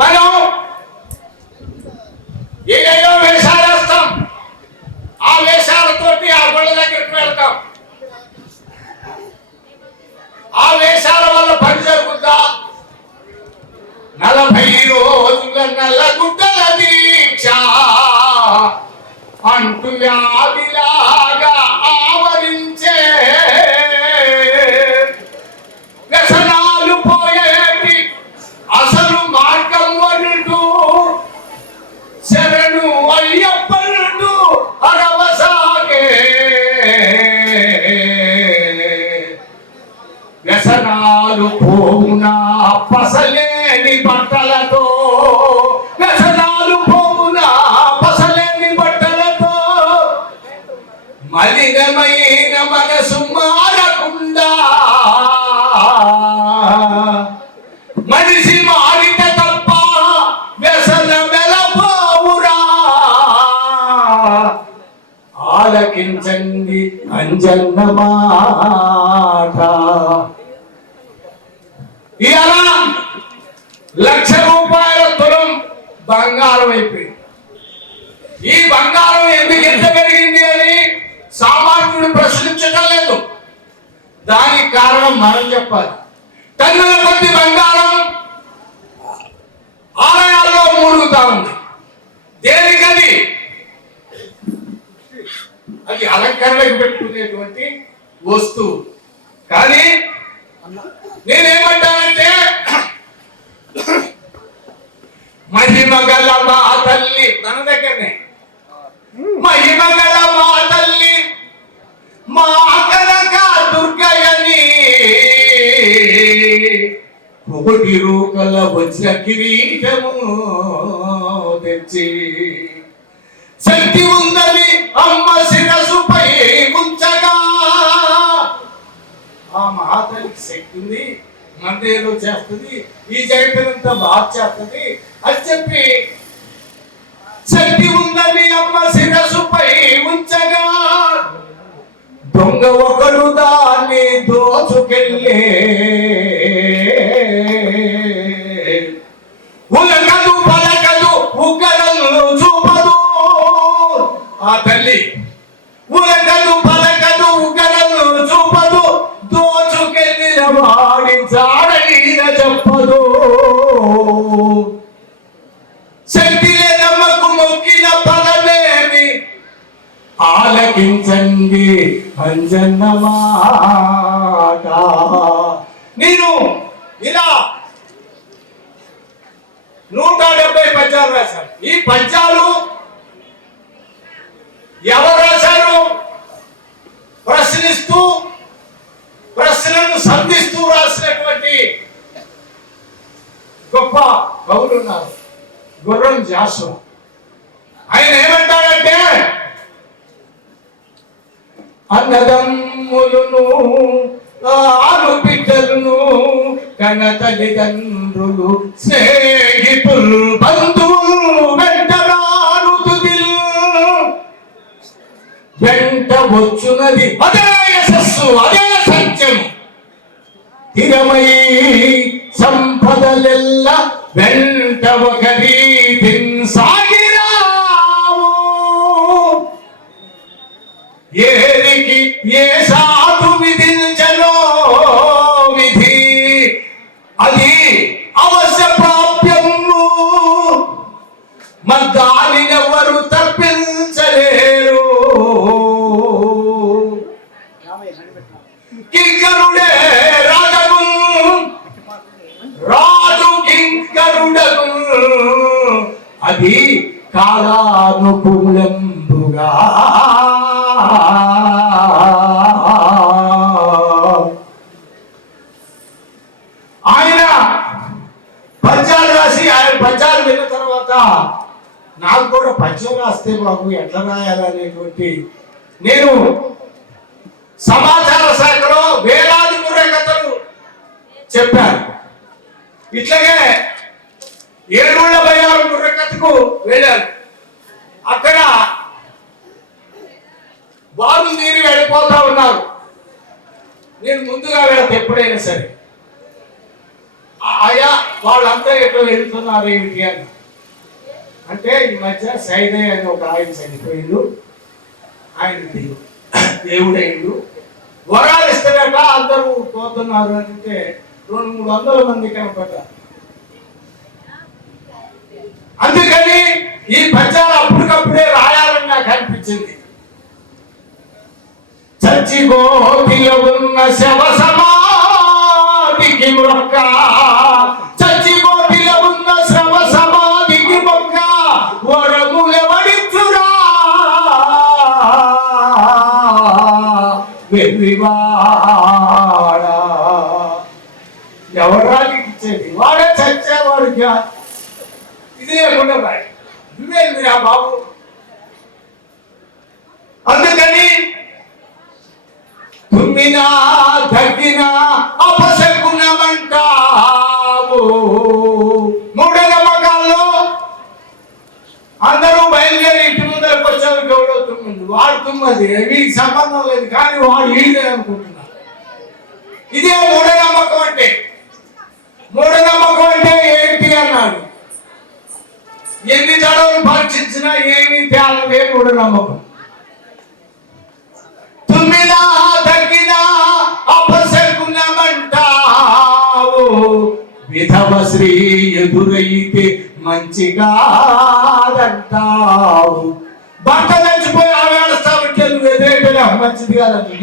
మనం ఏదో వేషాలు వేస్తాం, ఆ వేషాలతోటి ఆ గుళ్ళ దగ్గరికి వెళ్తాం. ఆ వేషాల వల్ల పని జరుగుద్దా? 40 రోజుల నల్ల గుడ్డల దీక్ష అంటూ వ్యాధిలాగా ఆవరించే వ్యసనాలు పోయేటి అసలు మార్గం వరుడు శరణు అయ్యప్పనుడు అరవసాగే. వ్యసనాలు పోవునా పసలేని బట్టలతో, వ్యసనాలు పోవునా పసలేని బట్టలతో, మలినమైన మనసు మారకుండా మనిషి మారిట తప్ప వ్యసన వెలపోవురా. ఆలకించండి అంజన్న మాట. ఇలా 1,00,000 రూపాయల తులం బంగారం అయిపోయింది. ఈ బంగారం ఎందుకు ఎంత పెరిగింది అని సామాన్యుడు ప్రశ్నించడం లేదు. దానికి కారణం మనం చెప్పాలి. టన్నుల కొద్ది బంగారం ఆలయాల్లో మూడుగుతా ఉంది. దేనికది? అది అలంకరణకు పెట్టుకునేటువంటి వస్తువు. కానీ నేనేమంటానంటే, మహిమగల మా తల్లి మన దగ్గరనే, మహిమగల మా తల్లి మా కనక దుర్గయని 1 రూకల వజ్ర కిరీటము తెచ్చి శక్తి ఉందని అమ్మ శిరసుపై ఉంచగా, ఆ మహాతల్లికి శక్తి ఉంది, మందేదో చేస్తుంది, ఈ జగత్తునంతా బాగా చేస్తుంది అని చెప్పి శక్తి ఉందని అమ్మ శిరసుపై ఉంచగా, దొంగ ఒకడు దాన్ని దోచుకెళ్ళే. ఉలకదు పలకదు ఉగ్గరలు చూపదు ఆ తల్లి, ఉలకదు పలకదు ఉగ్గరలు చూపదు, దోచుకెళ్ళిన వాడి జాడైన చెప్పదు. శక్తి లేదమ్మకు మొక్కిన పదమేమి, ఆలకించండి అంజన్న మాట. నేను ఇలా 170 పద్యాలు రాశాను. ఈ పద్యాలు ఎవరు రాశారు? ప్రశ్నిస్తూ ప్రశ్నలను సంధిస్తూ రాసినటువంటి గొప్ప కవులు ఉన్నారు. గుర్రం జాషువా. ఆయన ఏమంటాడంటే, అన్నదమ్ములను ఆరు బిడ్డలను కన్న తల్లిదండ్రులు స్నేహితులు బంధువులు వెంటరాను తుదిల్ వెంట వచ్చునది అదే యశస్సు అదే సత్యం. స్థిరమై సంపదలెల్ల వెంట ఒక రీతిన్ సాగిరావు. ఏరికి ఏ సాధు విధించలో విధి అది అవశ్య ప్రాప్యము. దానినెవరు తప్పించలేరు. కింకరుడే రాజగు రాజు కింకరుడగు అది కాలానుకూలంబుగా. ఆయన పద్యాలు రాసి ఆయన పద్యాలు విన్న తర్వాత నాకు కూడా పద్యం రాస్తే బాబు ఎట్లా రాయాలనేటువంటి, నేను సమాచార శాఖలో వేలాది బుర్రకథలు చెప్పాను. ఇట్లాగే ఏడుళ్ళ బయ్యారు బుర్రకథకు వెళ్ళాను. అక్కడ వారు నీరు వెళ్ళిపోతా ఉన్నారు. నేను ముందుగా వెళతా ఎప్పుడైనా సరే. ఆయా వాళ్ళంతా ఎట్లా వెళ్తున్నారు ఏమిటి అని అంటే ఈ మధ్య సైదయ్య అని ఒక ఆయన చనిపోయిండు. ఆయన దేవుడైండు. వరాలు ఇస్తాడట అందరూ పోతున్నారు అంటే 200-300 మంది కనపడ్డారు. అందుకని ఈ పద్యాలు అప్పటికప్పుడే రాయాలని నాకు అనిపించింది. చచ్చిపోతిలో ఉన్న శవ సమాధికి మొక్క, చచ్చిపోతిలో ఉన్న శవ సమాధికి మొక్క, వరములెవడిచ్చురా వెర్రివాడా. ఎవరానికి ఇచ్చేది? వాడే చచ్చేవాడికి ఇది లేకుండా రాయి నువ్వేంది రా బాబు. అందుకని తుమ్మినా తగ్గినా అపశకునమంటావు. మూఢనమ్మకాల్లో అందరూ బయలుదేరి ఇంటి ముందరకు వచ్చారు. ఎవడో తుమ్మింది, వాడు తుమ్మది, వీడికి సంబంధం లేదు, కానీ వాడు ఈడే అనుకుంటున్నారు. ఇదే మూఢనమ్మకం అంటే. మూఢనమ్మకం అంటే ఏంటి అన్నాడు. ఎన్ని తడవలు పరీక్షించినా ఏమీ తేలదే మూఢనమ్మకం. తుమ్మినా తగ్గినా అపశకునమంటావు. విధవ శ్రీ ఎదురైతే మంచిగాదంటావు. భర్త చచ్చిపోయి ఆవేస్తావుంటే నువ్వు ఎదురైతే మంచిది కాదండి.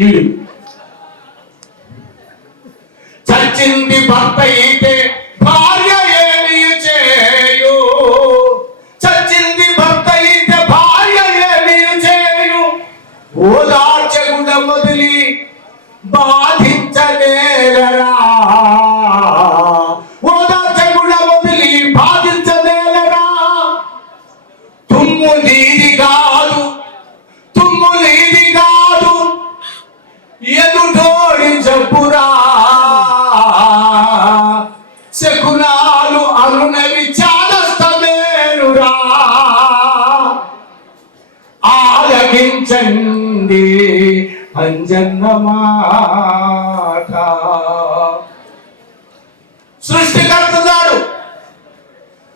చచ్చింది భర్త అయితే భార్య ఏమి చేయు. చచ్చింది భర్త అయితే భార్య ఏమి చేయు. ఓదార్చగుడ మొదలి బాధించలేరా. ఓదార్చగుడ మొదలి బాధించలేరా. తుమ్ము నీది కాదు, తుమ్ము నీది కాదు, ఎదుటోడి జబ్బురా. శకునాలు అరుణవి చాదస్తమేనురా. ఆలకించండి అంజన్న మాట. సృష్టికర్తనాడు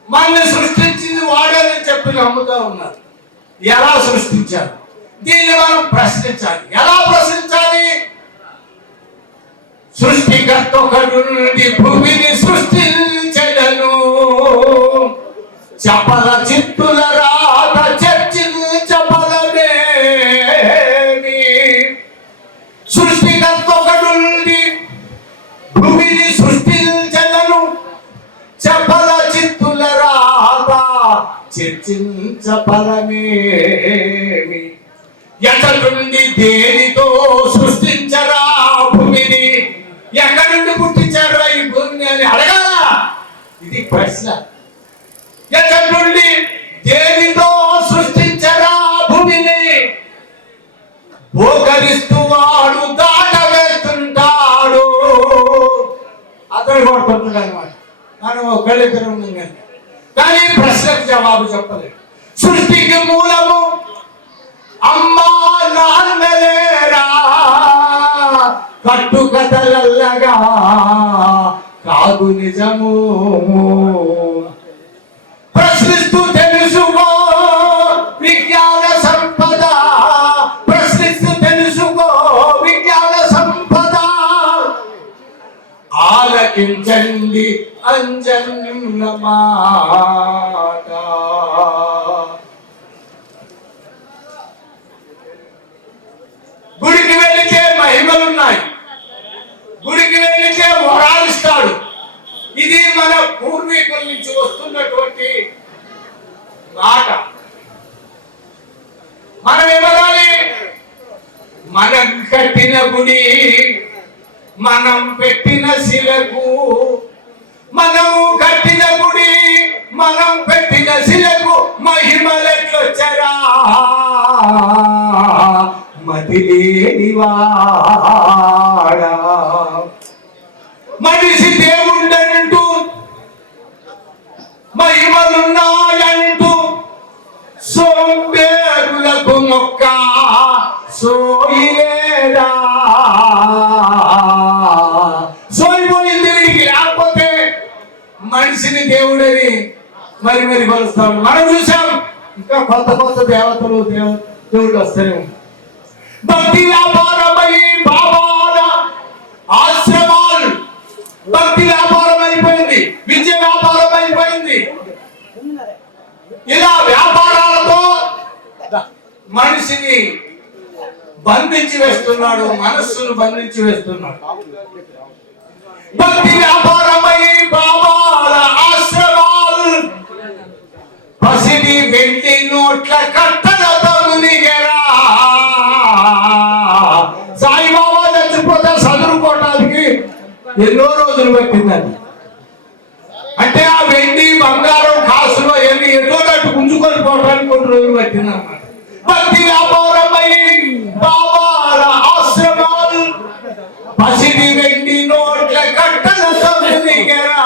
మనల్ని సృష్టించింది వాడేదని చెప్పి నమ్ముతూ ఉన్నారు. ఎలా సృష్టించారు? దీన్ని మనం ప్రశ్నించాలి. ఎలా ప్రశ్నించాలి? సృష్టికర్త ఒకడు నుండి భూమిని సృష్టించడను. చపల చిత్తుల రాత చర్చించబలమేమి. సృష్టికర్త ఒకడు నుండి భూమిని సృష్టించడను. చపల చిత్తుల రాత చర్చించబలమేమి. ఎక్కడుండి దేనితో సృష్టించరా భూమిని? ఎక్కడి నుండి పుట్టించారా ఈ భూమిని అని అడగాల. ఇది ప్రశ్న. ఎక్కడి నుండి దేనితో సృష్టించరా భూమిని? భోగరిస్తూ వాడు దాట వేస్తుంటాడు. అతడు కొడుతుంటాడు అనమాట. మనం ఒకళ్ళిద్దరు ఉన్నాం కానీ ప్రశ్నకు జవాబు చెప్పలేదు. సృష్టికి మూలము అమ్మా నాన్నలేరా. కట్టుకథలల్లగా కాదు నిజము. ప్రశ్నిస్తూ తెలుసుకో విజ్ఞాన సంపద. ప్రశ్నిస్తూ తెలుసుకో విజ్ఞాన సంపద. ఆలకించండి అంజన్న మాట. గుడికి వెళితే మహిమలున్నాయి, గుడికి వెళితే వరాలిస్తాడు. ఇది మన పూర్వీకుల నుంచి వస్తున్నటువంటి మాట. మనం ఏమనాలి? మనం కట్టిన గుడి, మనం పెట్టిన శిలకు, మనము కట్టిన గుడి, మనం పెట్టిన శిలకు మహిమలెట్లొచ్చరా. మతిలేనివాడా. మనిషి దేవుండంటూ మహిమలున్నాయంటూ సోంబేరులకు మొక్క సోయిలేదా. సోయిపోయింది వీడికి. లేకపోతే మనిషిని దేవుడని మరి కొలుస్తాడు. మనం చూసాం ఇంకా కొత్త దేవతలు దేవుళ్ళు వస్తూనే ఉంటారు. భక్తి వ్యాపారమై బాబాల ఆశ్రమాలు, భక్తి వ్యాపారం అయిపోయింది, విద్య వ్యాపారం అయిపోయింది. ఇలా వ్యాపారాలతో మనిషిని బంధించి వేస్తున్నాడు, మనస్సును బంధించి వేస్తున్నాడు. భక్తి వ్యాపారమై బాబాల ఆశ్రమాలు, పసిడి వెండి నోట్ల కట్టలతో మునిగెరా. సాయిబాబా చచ్చిపోతే చదువుకోవడానికి ఎన్నో రోజులు పట్టిందండి. అంటే ఆ వెండి బంగారం కాసులో వెళ్ళి ఎన్నోటట్టు గుంజుకొని పోవడానికి కొన్ని రోజులు పట్టిందన్నమాట. భక్తి వ్యాపారమై బాబాల ఆశ్రమాలు, పసిడి వెండి నోట్ల కట్టలతో మునిగెరా.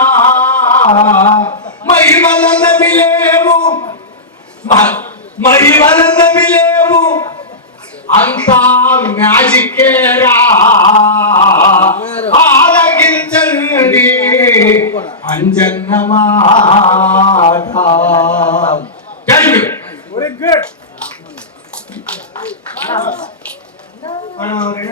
మహిమలన్నవి లేవు, మహిమలన్నవి లేవు, అంతా మ్యాజిక్కేరా. ఆలకించండి అంజన్న మాట. Very good.